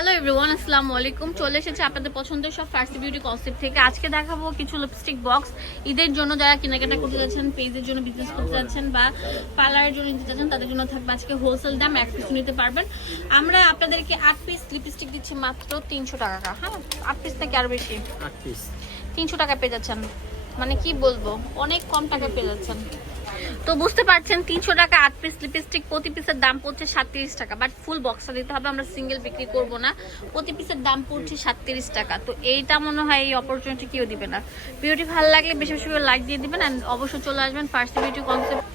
Hello everyone আসসালামু আলাইকুম চলে এসেছে আপনাদের পছন্দের সব ফার্সি বিউটি কনসেপ্ট থেকে। আজকে দেখাবো কিছু লিপস্টিক বক্স ঈদের জন্য যারা কেনাকাটা করতে যাচ্ছেন পেজের জন্য বিজনেস করতে যাচ্ছেন বা পার্লারের জন্য নিতে যাচ্ছেন তাদের জন্য থাকবে আজকে হোলসেল দাম এক পিস নিতে পারবেন। আমরা আপনাদেরকে আট পিস লিপস্টিক দিচ্ছি মাত্র তিনশো টাকা। হ্যাঁ আট পিস থেকে আর বেশি। আট পিস তিনশো টাকা পেয়ে যাচ্ছেন। মানে কি বলব অনেক কম টাকা পেয়ে যাচ্ছেন। তো বুঝতে পারছেন, তিনশো টাকা আট পিস লিপস্টিক প্রতি পিসের দাম পড়ছে সাতত্রিশ টাকা বাট ফুল বক্সটা দিতে হবে, আমরা সিঙ্গেল বিক্রি করব না। প্রতি পিসের দাম পড়ছে সাতত্রিশ টাকা, তো এইটা মনে হয় এই অপরচুনিটি কেউ দিবে না। ভিডিওটি ভালো লাগলে বেশি বেশি লাইক দিয়ে দিবেন অ্যান্ড অবশ্যই চলে আসবেন first beauty concept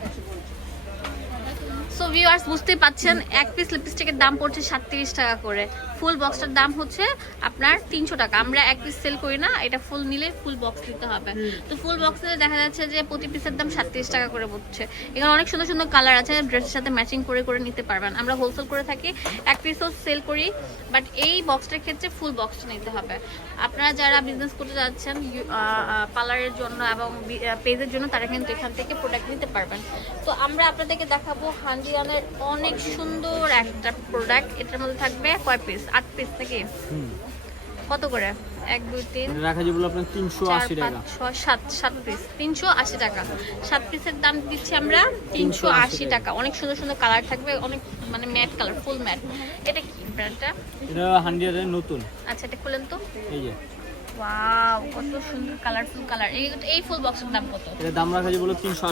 so viewers বুঝতেই পাচ্ছেন এক পিস লিপস্টিকের দাম পড়ছে সাতত্রিশ টাকা করে। ফুল বক্সটার দাম হচ্ছে আপনার তিনশো টাকা। আমরা এক পিস সেল করি না এটা ফুল নিলে ফুল বক্স নিতে হবে। তো ফুল বক্সে দেখা যাচ্ছে যে প্রতি পিসের দাম সাতত্রিশ টাকা করে পড়ছে। এখানে অনেক সুন্দর সুন্দর কালার আছে ড্রেসের সাথে ম্যাচিং করে করে নিতে পারবেন। আমরা হোলসেল করে থাকি এক পিসও সেল করি বাট এই বক্সটার ক্ষেত্রে ফুল বক্সটা নিতে হবে। আপনারা যারা বিজনেস করতে যাচ্ছেন পার্লারের জন্য এবং পেজের জন্য তারা কিন্তু এখান থেকে প্রোডাক্ট নিতে পারবেন। তো আমরা আপনাদেরকে দেখাবো হান্ডিয়ানের অনেক সুন্দর একটা প্রোডাক্ট এটার মধ্যে থাকবে কয় পিস আট পিস থেকে কত করে? এক দুই তিন রাখা যাবে আপনার তিনশো আশি টাকা। ছয় সাত সাত পিস তিনশো আশি টাকা। সাত পিসের দাম দিচ্ছি আমরা তিনশো আশি টাকা। অনেক সুন্দর সুন্দর কালার থাকবে অনেক মানে ম্যাট কালার ফুল ম্যাট এটা কি ব্র্যান্ডটা এটা হান্ড্রেডের নতুন। আচ্ছা এটা খুলেন তো। এই যে। ওয়াও কত সুন্দর কালারফুল কালার এই ফুল বক্সের দাম কত? এটা দাম রাখা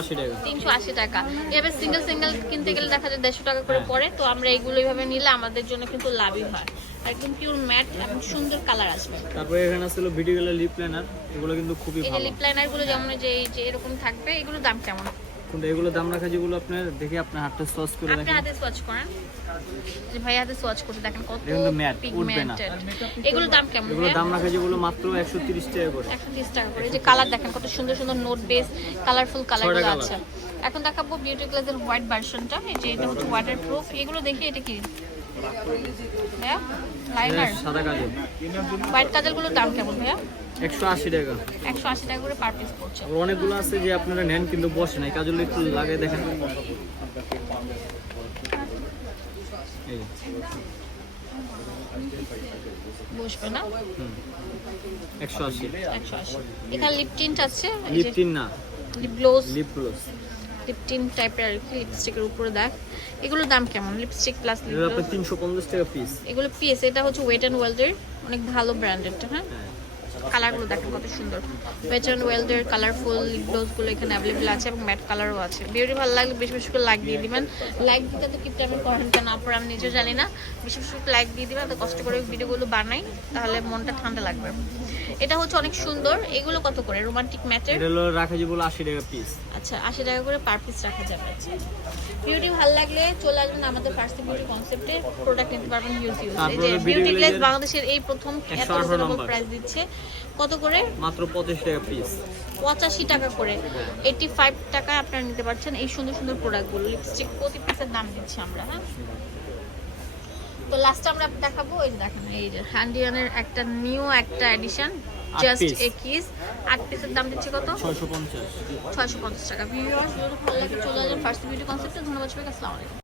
আশি টাকা। তিনশো আশি টাকা। এভাবে সিঙ্গেল সিঙ্গেল কিনতে গেলে দেখা যায় দেড়শো টাকা করে পড়ে তো আমরা এগুলো এইভাবে নিলে আমাদের জন্য কিন্তু লাভই হয়। একদম পিওর ম্যাট এবং সুন্দর কালার আসবে। তারপরে এখানে ছিল ভিডিও লিপ লাইনার এগুলো কিন্তু খুবই এই যে লিপ লাইনারগুলো যেমন যে এই যে এরকম থাকবে এগুলোর দাম কেমন? কিন্তু এগুলো দাম রাখা যেগুলো আপনার দেখে আপনার হাতটা সোয়াচ করে আপনি হাতে সোয়াচ করেন। যে ভাই হাতে সোয়াচ করে দেখেন কত। পিগমেন্টেড এগুলোর দাম কেমন এগুলো দাম রাখা যেগুলো মাত্র একশো তিরিশ টাকা করে। একশো তিরিশ টাকা করে। এই যে কালার দেখেন কত সুন্দর সুন্দর নোট বেস কালারফুল কালারগুলো আছে। এখন দেখাবো বিউটি ক্লাসের হোয়াইট ভার্সনটা এই যে এটা হচ্ছে ওয়াটারপ্রুফ এগুলো দেখি এটা কি? লাইনার সাদা কাজল। হোয়াইট কাজলগুলোর দাম কেমন ভাইয়া? একশো আশি টাকা। একশো আশি টাকা করে পার পিস পড়ছে। আবার অনেকগুলো আছে যে আপনারা নেন কিন্তু বসে নাই কাজল একটু লাগে দেখেন। এই বসবে না? হুম। একশো আশি। একশো আশি। এখানে লিপ টিন্ট আছে লিপ যে টিন না। Lip gloss lip gloss lip tint টাইপের আর কি লিপস্টিকের উপরে দেখ। এগুলোর দাম কেমন? লিপস্টিক প্লাস তিনশো পঞ্চাশ টাকা পিস এগুলো পিস এটা হচ্ছে ওয়েট অ্যান্ড ওয়েল্ডের অনেক ভালো ব্র্যান্ডেডটা হ্যাঁ। কালারগুলো দেখেন কত সুন্দর। ওয়েট অ্যান্ড ওয়েলডের কালারফুল গ্লোসগুলো এখানে অ্যাভেলেবেল আছে এবং ম্যাট কালারও আছে। বিউটি ভালো লাগলে বেশি বেশি করে লাইক দিয়ে দিবেন। লাইক দিতে তো কিপটা আমি করেন কেন? আপনার আমি নিজেও জানি না। বেশি বেশি করে লাইক দিয়ে দিবেন তো কষ্ট করে ভিডিওগুলো বানাই তাহলে মনটা ঠান্ডা লাগবে। এটা হচ্ছে অনেক সুন্দর। এগুলো কত করে? রোমান্টিক ম্যাটের এটা হলো রাখা যে বলো আশি টাকা পিস আচ্ছা আশি টাকা করে পার পিস রাখা যাবে। বিউটি ভালো লাগলে চলে আসবেন আমাদের ফার্স্ট বিউটি কনসেপ্টে প্রোডাক্ট নিতে পারবেন ইউজ ইউজ এই যে বিউটি Glaze বাংলাদেশের এই প্রথম এত 118 প্রাইস দিচ্ছে। কত করে? মাত্র পঁচিশ টাকা পিস পঁচাশি টাকা করে। এইটি ফাইভ টাকায় আপনারা নিতে পারছেন এই সুন্দর সুন্দর প্রোডাক্টগুলো লিপস্টিক প্রতি পিসের দাম দিচ্ছি আমরা হ্যাঁ? তো লাস্টে আমরা দেখাবো এই যে দেখেন এই যে হ্যান্ডিয়ানের একটা নিউ একটা এডিশন জাস্ট। একিস আট পিসের দাম দিচ্ছে কত? ছয়শো পঞ্চাশ। ছয়শো পঞ্চাশ টাকা। ভিডিও ভালো লাগে চলে আসবেন। ফার্স্ট ভিডিও কনসেপ্টে ধন্যবাদ সবাইকে। আসসালামু আলাইকুম।